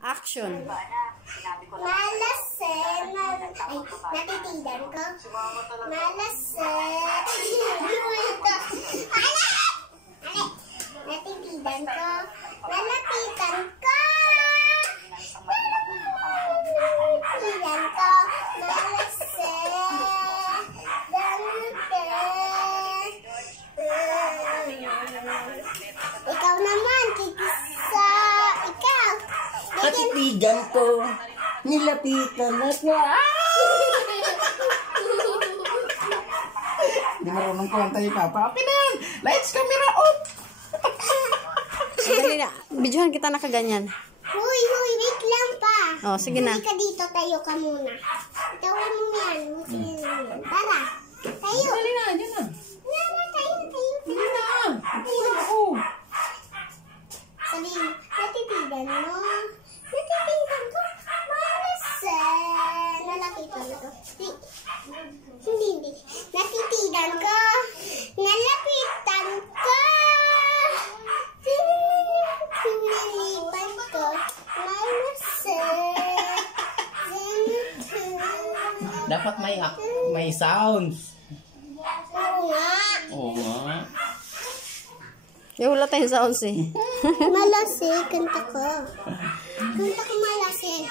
Action. Malasen. Ay, natitigan ko. Malasen. Natitigan ko. Lalapitan ko. Natitigan ko. Malasen. Ikaw naman, kikisa. Ikaw. Natitigan ko. Nilapitan ako. Hindi marunong kumanta yung papa. Okay na yan. Lights, camera, off. Dali na. Videohan kita nakaganyan. Huy, wait lang pa. Oh, sige na. Hindi ka dito, tayo ka muna. Tawin mo yan. Tara, tayo. Dali na, dyan na. Tara, tayo. Dali na. Tulog ako. Sabi mo, natitigan mo. Natitigan ko. Malasen. Nalapitan ko. Hindi. Natitigan ko. Nalapitan ko. Sinilipan ko. Malasen. Dapat may sounds. Oo nga. Oo nga. Wala tayong sounds eh. Malasi, kanta ko. Kanta ko malasi.